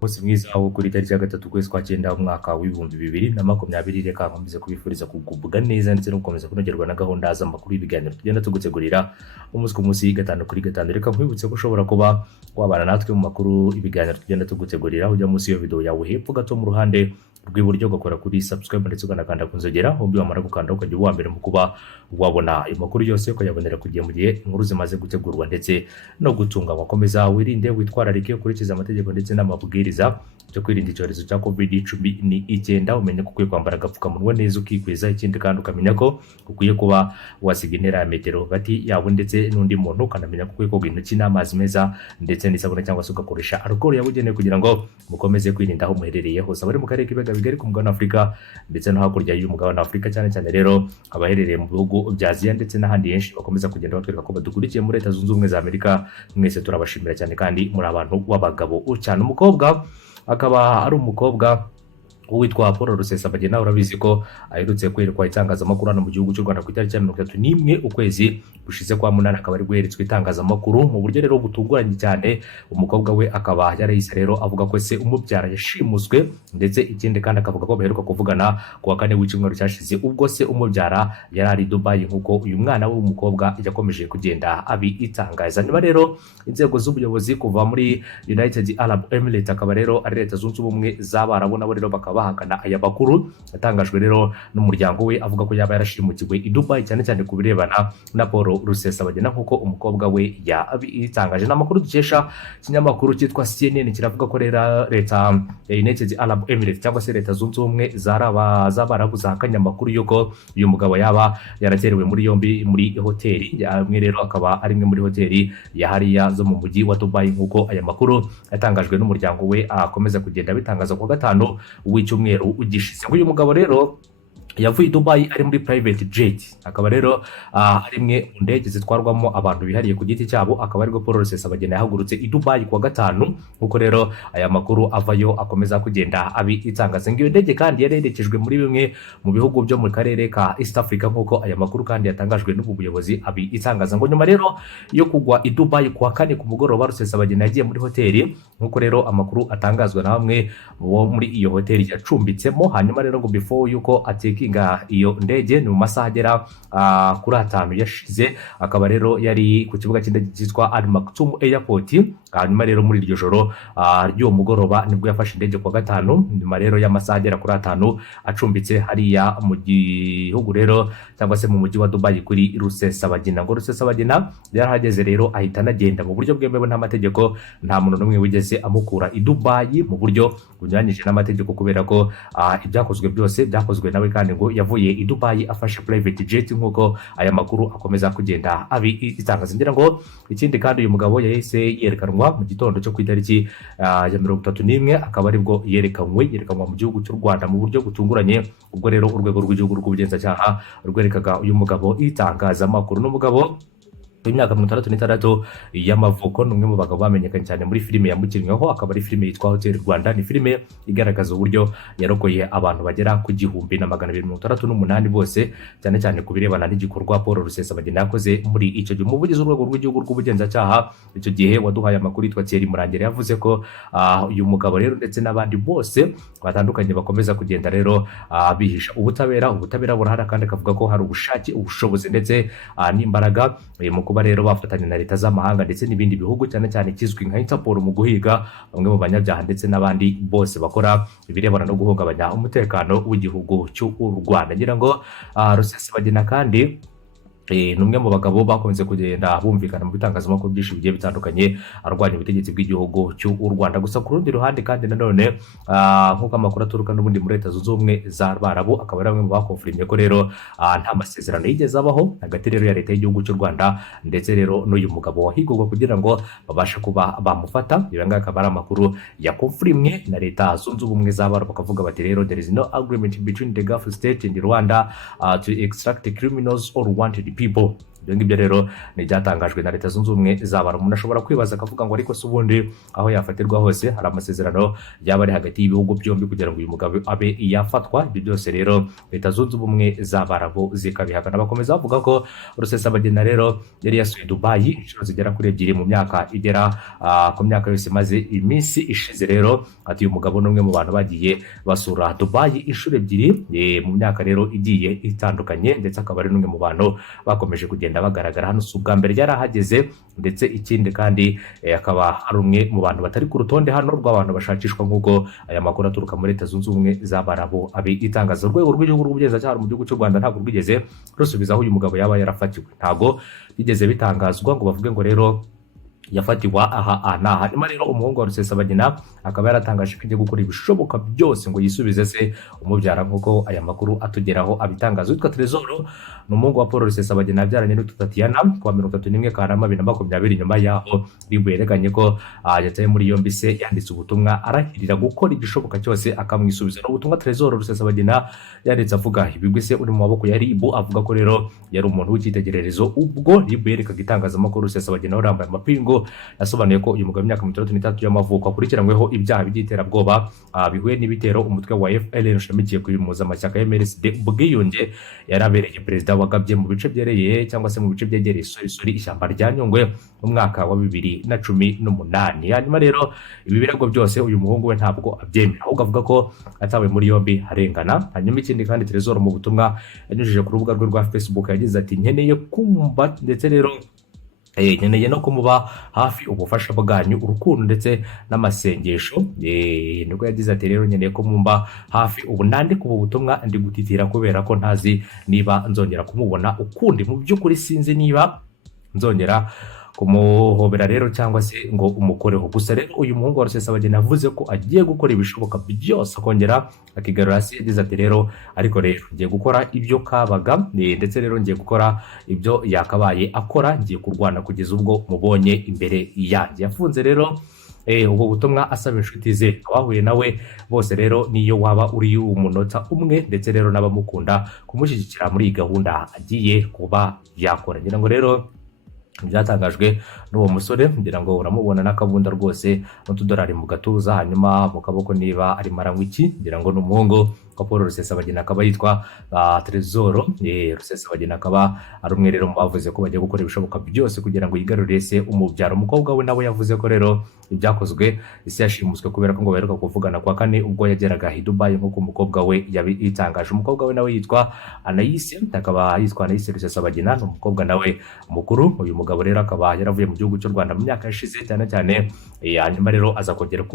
Umunsi mwiza wo kuri tariki ya gatatu ukwezi kwa cyenda umwaka w'ibihumbi 2020 reka nkomeze kubifuriza kugubwa neza ndetse no gukomeza kunogerwa na gahunda z'amakuru y'ibiganiro tugenda tugutegurira umunsi ku munsi gatanu kuri gatanu. Reka nkwibutse ko ushobora kuba wabana natwe mu makuru ibiganiro tugenda tugutegurira ujya munsi y'iyo video yawe hepfo gato mu ruhande rw'iburyo ugakora kuri subscribe ndetse ukanakanda ku nzogera hombi wamara gukanda ukajya uwa mbere mu kuba wabona ayo makuru yose ukayabonera ku gihe mu gihe inkuru zimaze gutegurwa ndetse no gutunganywa. Komeza wirinde witwararike ukurikiza amategeko ndetse n'amabwiriza cyo kwirinda icyorezo cya COVID-19 umenye ko ukwiye kwambara agapfukamunwa neza ukikweza, ikindi kandi ukamenya ko ukwiye kuba wasiga intera ya metero hagati yawe ndetse n'undi muntu, ukanamenya ko ukwiye koga intoki n'amazi meza ndetse n'isabune cyangwa se ugakoresha alcohol yabugenewe kugira ngo mukomeze kwirinda aho muherereye hose, abari mu karere k'ibiyaga bigari ku mugabane wa Afurika ndetse no hakurya y'umugabane wa Afurika, cyane cyane rero abaherereye mu bihugu bya Aziya ndetse n'ahandi henshi bakomeza kugenda batwereka ko badukurikiye muri Leta Zunze Ubumwe za Amerika. Mwese turabashimira cyane kandi muri abantu b'abagabo cyane. Umukobwa akaba ari umukobwa witwa Paul Rusesabagina, urabizi ko aherutse kwerekwa itangazamakuru hano mu gihugu cy'u Rwanda ku itariki ya 31 ukwezi gushize kwa munani, akaba ari guheretswe itangazamakuru mu buryo rero butunguranye cyane. Umukobwa we akaba yarahise rero avuga ko se umubyara yashimuswe ndetse ikindi kandi akavuga ko baheruka kuvugana ku wa kane w'icyumweru cyashize ubwo se umubyara yari ari Dubai, nk'uko uyu mwana we w'umukobwa yakomeje kugenda abitangaza. Niba rero inzego z'ubuyobozi kuva muri United Arab Emirates akaba rero ari Leta Zunze Ubumwe z'Abarabu nabo rero bakaba bahakana aya makuru yatangajwe rero n'umuryango we avuga ko yaba yarashimukiwe i Dubai, cyane cyane ku birebana na Paul Rusesabagina nk'uko umukobwa we yabitangaje. N'amakuru dukesha ikinyamakuru cyitwa CNN kiravuga ko rero leta ya United Arab Emirates cyangwa se Leta Zunze Ubumwe z'Abarabu zahakanye amakuru yuko uyu mugabo yaba yaraterewe muri yombi muri hoteli amwe, rero akaba ari imwe muri hoteli ya hariya zo mu mujyi wa Dubai nk'uko aya makuru yatangajwe n'umuryango we akomeza kugenda bitangaza ku wa gatanu w'icyumweru ugishize. Uyu mugabo rero yavuye i Dubai ari muri private jet, akaba rero ari imwe mu ndege zitwarwamo abantu bihariye ku giti cyabo, akaba ariko Paul Rusesabagina yahagurutse i Dubai ku wa gatanu kuko rero aya makuru avayo akomeza kugenda abitangaza. Iyo ndege kandi yarerekejwe muri bimwe mu bihugu byo mu karere ka East Africa nk'uko aya makuru kandi yatangajwe n'ubu buyobozi abitangaza. Ngo nyuma rero yo kugwa i Dubai ku wa kane ku mugoroba, Rusesabagina yagiye muri hoteli nk'uko rero amakuru atangazwa na bamwe bo muri iyo hoteli yacumbitsemo. Hanyuma rero ngo before yuko atekinga iyo ndege ni mu masaha agera kuri 5 yashize, akaba rero yari ku kibuga cy'indege cyitwa Al Maktoum Airport. Hanyuma rero muri iryo joro ry'uwo mugoroba nibwo yafashe indege ku wa gatanu, nyuma rero y'amasaha agera kuri 5 acumbitse hariya mu gihugu rero cyangwa se mu mujyi wa Dubai kuri Rusesabagina. Ngo Rusesabagina yarahageze rero ahita anagenda mu buryo bwemewe n'amategeko, nta muntu n'umwe wigeze amukura i Dubai mu buryo bunyuranyije n'amategeko kubera ko ibyakozwe byose byakozwe nawe, kandi ngo yavuye i Dubai afashe private jet nk'uko aya makuru akomeza kugenda abitangaza. Ngira ngo ikindi kandi uyu mugabo yahise yerekanwa mu gitondo cyo ku itariki ya 31, akaba aribwo yerekanwa mu gihugu cy'u Rwanda mu buryo butunguranye, ubwo rero urwego rw'igihugu rw'ubugenzacyaha rwerekaga uyu mugabo itangazamakuru. N'umugabo w'imyaka 66 y'amavuko, ni umwe mu bagabo bamenyekanye cyane muri filime yamukinnyeho, akaba ari filime yitwa Hotel Rwanda. Ni filime igaragaza uburyo yarokoye abantu bagera ku 1268 bose, cyane cyane ku birebana n'igikorwa Paul Rusesabagina yakoze muri icyo gihe. Umuvugizi w'urwego rw'igihugu rw'ubugenzacyaha icyo gihe waduhaye amakuru yitwa Thierry Murangere yavuze ko uyu mugabo rero ndetse n'abandi bose batandukanye bakomeza kugenda rero bihisha ubutabera burahari, kandi akavuga ko hari ubushake, ubushobozi ndetse n'imbaraga mu kuba rero bafatanya na leta z'amahanga ndetse n'ibindi bihugu, cyane cyane kizwi nka Interpol mu guhiga bamwe mu banyabyaha ndetse n'abandi bose bakora ibirebana no guhungabanya umutekano w'igihugu cy'u Rwanda. Ngira ngo Rusesabagina kandi ni umwe mu bagabo bakomeze kugenda bumvikana mu bitangazamakuru byinshi bigiye bitandukanye arwanya ubutegetsi bw'igihugu cy'u Rwanda. Gusa ku rundi ruhande kandi nanone nk'uko amakuru aturuka n'ubundi muri Leta Zunze Ubumwe z'Abarabu, akaba ari bamwe mu bakonfirimye ko rero nta masezerano yigeze abaho hagati rero ya leta y'igihugu cy'u Rwanda ndetse rero n'uyu mugabo wahigurwa kugira ngo babashe kuba bamufata. Ibi ngaka akaba ari amakuru yakonfirimwe na Leta Zunze Ubumwe z'Abarabu, bakavuga bati rero there is no agreement between the Gulf state and Rwanda to extract criminals or wanted people. ibyo ngibyo rero ni ibyatangajwe na Leta Zunze Ubumwe z'Abarabu. Umuntu ashobora kwibaza akavuga ngo ariko se ubundi aho yafatirwa hose hari amasezerano yaba ari hagati y'ibihugu byombi kugira ngo uyu mugabo abe yafatwa. Ibyo byose rero Leta Zunze Ubumwe z'Abarabu zikabihakana. Bakomeza bavuga ko Rusesabagina rero yari yasuye Dubai inshuro zigera kuri 2 mu myaka igera ku myaka yose maze iminsi ishize. Rero ati uyu mugabo n'umwe mu bantu bagiye basura Dubai inshuro 2 mu myaka rero igiye itandukanye, ndetse akaba ari n'umwe mu bantu bakomeje kugenda bagaragara hano. Si ubwa mbere yarahageze, ndetse ikindi kandi akaba ari umwe mu bantu batari ku rutonde hano rw'abantu bashakishwa, nk'uko aya makuru aturuka muri Leta Zunze Ubumwe z'Abarabu itangaza. Urwego rw'igihugu rw'ubugenzacyaha mu gihugu cy'u Rwanda ntabwo rwigeze rusubiza aho uyu mugabo yaba yarafatiwe, ntabwo bigeze bitangazwa ngo bavuge ngo rero yafatiwa aha n'aha. Nyuma rero umuhungu wa Rusesabagina akaba yaratangaje ko agiye gukora ibishoboka byose ngo yisubize se umubyara, nk'uko aya makuru atugeraho abitangaza. Witwa Tresor ni umuhungu wa Paul Rusesabagina yabyaranye n'utu Tatiana kuwa 31 Kanama 2020, nyuma yaho RIB yerekanye ko yataye muri yombi se yanditse ubutumwa arahirira gukora igishoboka cyose akamwisubiza. Ubutumwa Tresor Rusesabagina yanditse avuga ibigwi se uri mu maboko ya RIB, avuga ko rero yari umuntu w'icyitegererezo ubwo RIB yerekaga itangazamakuru Rusesabagina urambaye amapingu. Yasobanuye ko uyu mugabo w'imyaka 63 y'amavuko akurikiranyweho ibyaha by'iterabwoba bihuye n'ibitero umutwe wa FLN ushamikiye ku impuzamashyaka ya MRCD ubwiyunge yarabereye perezida wagabye mu bice byereye cyangwa se mu bice byegereye Sorisori ishyamba rya Nyungwe mu mwaka wa 2018. Hanyuma rero ibi birego byose uyu muhungu we ntabwo abyemera, ahubwo avuga ko atawe muri yombi arengana. Hanyuma ikindi kandi Tresor mu butumwa yanyujije ku rubuga rwe rwa Facebook yagize ati nkeneye kumva ndetse rero nkeneye no kumuba hafi ubufasha bwanyu, urukundo ndetse n'amasengesho. Nubwo yagize ati rero nkeneye ko mumba hafi, ubu nandika ubu butumwa ndi gutitira kubera ko ntazi niba nzongera kumubona ukundi. Mu by'ukuri sinzi niba nzongera kumuhobera rero cyangwa se ngo umukoreho. Gusa rero uyu muhungu wa Rusesabagina yavuze ko agiye gukora ibishoboka byose akongera akigarura hasi. Yagize ati rero ariko rero ngiye gukora ibyo kabaga, ndetse rero ngiye gukora ibyo yakabaye akora, ngiye kurwana kugeza ubwo mubonye imbere yanjye. Yafunze rero ubwo butumwa asaba inshuti ze abahuye nawe bose rero niyo waba uri umunota umwe, ndetse rero n'abamukunda kumushyigikira muri iyi gahunda agiye kuba yakora. Ngira ngo rero byatangajwe n'uwo musore, ngira ngo uramubona n'akabunda rwose n'utudolari mu gatuza, hanyuma mu kaboko niba arimo aranywa iki, ngira ngo n'umuhungu wa Paul Rusesabagina akaba yitwa Tresor Rusesabagina, akaba ari umwe rero mu bavuze ko bagiye gukora ibishoboka byose kugira ngo yigarurire se umubyaro. Umukobwa we nawe yavuze ko rero ibyakozwe isi yashimuswe kubera ko ngo baheruka kuvugana kwa kane ubwo yageraga i Dubai, nk'uko umukobwa we yabitangaje. Umukobwa we nawe yitwa Anaïs, akaba yitwa Anaïs Rusesabagina, ni umukobwa nawe mukuru. Uyu mugabo rero akaba yaravuye mu gihugu cy'u Rwanda mu myaka yashize cyane cyane, hanyuma rero aza kongera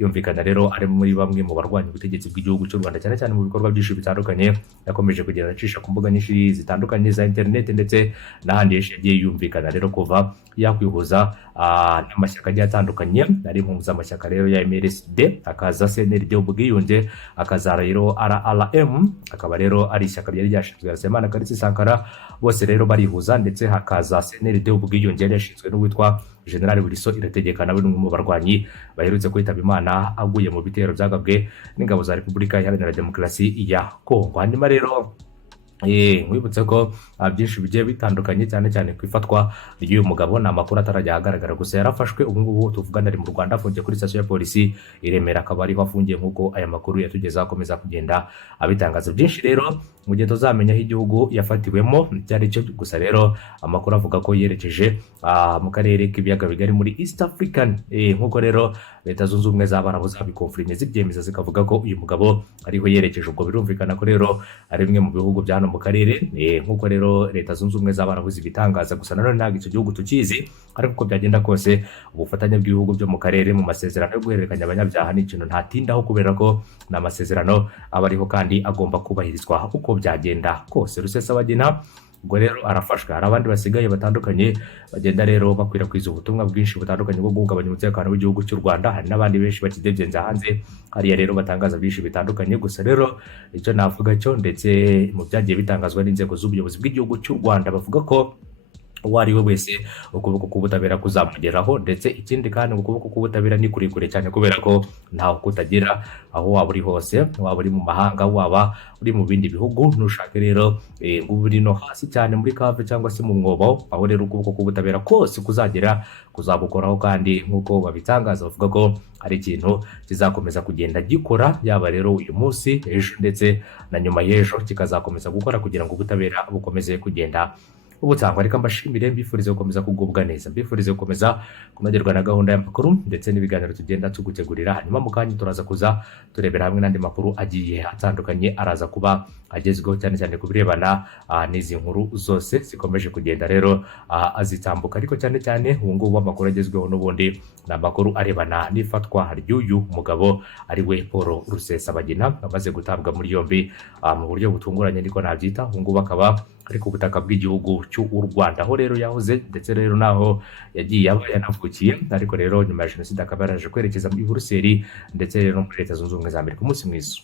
yumvikana rero ari muri bamwe mu barwanya ubutegetsi bw'igihugu cy'u Rwanda, cyane cyane mu bikorwa byinshi bitandukanye yakomeje kugenda acisha ku mbuga nyinshi zitandukanye za internet ndetse n'ahandi yagiye yumvikana rero kuva yakwihuza n'amashyaka agiye atandukanye. Ari impuzamashyaka rero ya MRCD, akaza CNRD ubwiyunge, akaza rero RRM, akaba rero ari ishyaka ryari ryashinzwe na Semana Karitsi Sankara, bose rero barihuza, ndetse hakaza CNRD ubwiyunge yari yashinzwe n'uwitwa General Wilson Irategeka, nawe n'umwe mu barwanyi baherutse kwitaba Imana aguye mu bitero byagabwe n'ingabo za Repubulika Iharanira Demokarasi ya Kongo. Hanyuma rero mwibutse ko byinshi bigiye bitandukanye cyane cyane ku ifatwa ry'uyu mugabo ni amakuru atarajya ahagaragara, gusa yarafashwe ubu ngubu tuvugana ari mu Rwanda, afungiye kuri sitasiyo ya polisi i Remera, akaba ariho afungiye nk'uko aya makuru yatugeza akomeza kugenda abitangaza. Byinshi rero mu gihe tuzamenya aho igihugu yafatiwemo cyari cyo, gusa rero amakuru avuga ko yerekeje mu karere k'ibiyaga bigari muri East African, nk'uko rero Leta Zunze Ubumwe z'Abarabu zabikonfirime zibyemeza zikavuga ko uyu mugabo ariho yerekeje. Ubwo birumvikana ko rero ari bimwe mu bihugu bya mu karere, nk'uko rero Leta Zunze Ubumwe z'Abarabu zibitangaza. Gusa nanone ntabwo icyo gihugu tukizi, ariko uko byagenda kose ubufatanye bw'ibihugu byo mu karere mu masezerano yo guhererekanya abanyabyaha ni ikintu ntatindaho, kubera ko ni amasezerano aba ariho kandi agomba kubahirizwa uko byagenda kose. Rusesabagina ubwo rero arafashwe, hari abandi basigaye batandukanye bagenda rero bakwirakwiza ubutumwa bwinshi butandukanye bwo guhungabanya umutekano w'igihugu cy'u Rwanda. Hari n'abandi benshi bakidebyenza hanze hariya rero batangaza byinshi bitandukanye. Gusa rero icyo navuga cyo, ndetse mu byagiye bitangazwa n'inzego z'ubuyobozi bw'igihugu cy'u Rwanda, bavuga ko uwo ari we wese ukuboko k'ubutabera kuzamugeraho, ndetse ikindi kandi ngo ukuboko k'ubutabera ni kurekure cyane kubera ko ntaho kutagira, aho waba uri hose, waba uri mu mahanga, waba uri mu bindi bihugu, ntushake rero ngo uri no hasi cyane muri kave cyangwa se mu mwobo, aho rero ukuboko k'ubutabera kose kuzagera kuzagukoraho, kandi nk'uko babitangaza bavuga ko ari ikintu kizakomeza kugenda gikora, yaba rero uyu munsi, ejo ndetse na nyuma y'ejo kikazakomeza gukora kugira ngo ubutabera bukomeze kugenda ubutangwa. Reka mbashimire, mbifurize gukomeza kugubwa neza, mbifurize gukomeza kunogerwa na gahunda y'amakuru ndetse n'ibiganiro tugenda tugutegurira. Hanyuma mu kanya turaza kuza turebera hamwe n'andi makuru agiye atandukanye araza kuba agezweho, cyane cyane ku birebana n'izi nkuru zose zikomeje kugenda rero azitambuka. Ariko cyane cyane ubu ngubu amakuru agezweho n'ubundi ni amakuru arebana n'ifatwa ry'uyu mugabo ari we Paul Rusesabagina, amaze gutabwa muri yombi mu buryo butunguranye niko nabyita. Ubu ngubu akaba ari ku butaka bw'igihugu cy'u Rwanda, aho rero yahoze ndetse rero naho yagiye aba yanavukiye, ariko rero nyuma ya jenoside akaba yaraje kwerekeza muri Buruseli ndetse rero muri Leta Zunze Ubumwe za Amerika. Umunsi mwiza.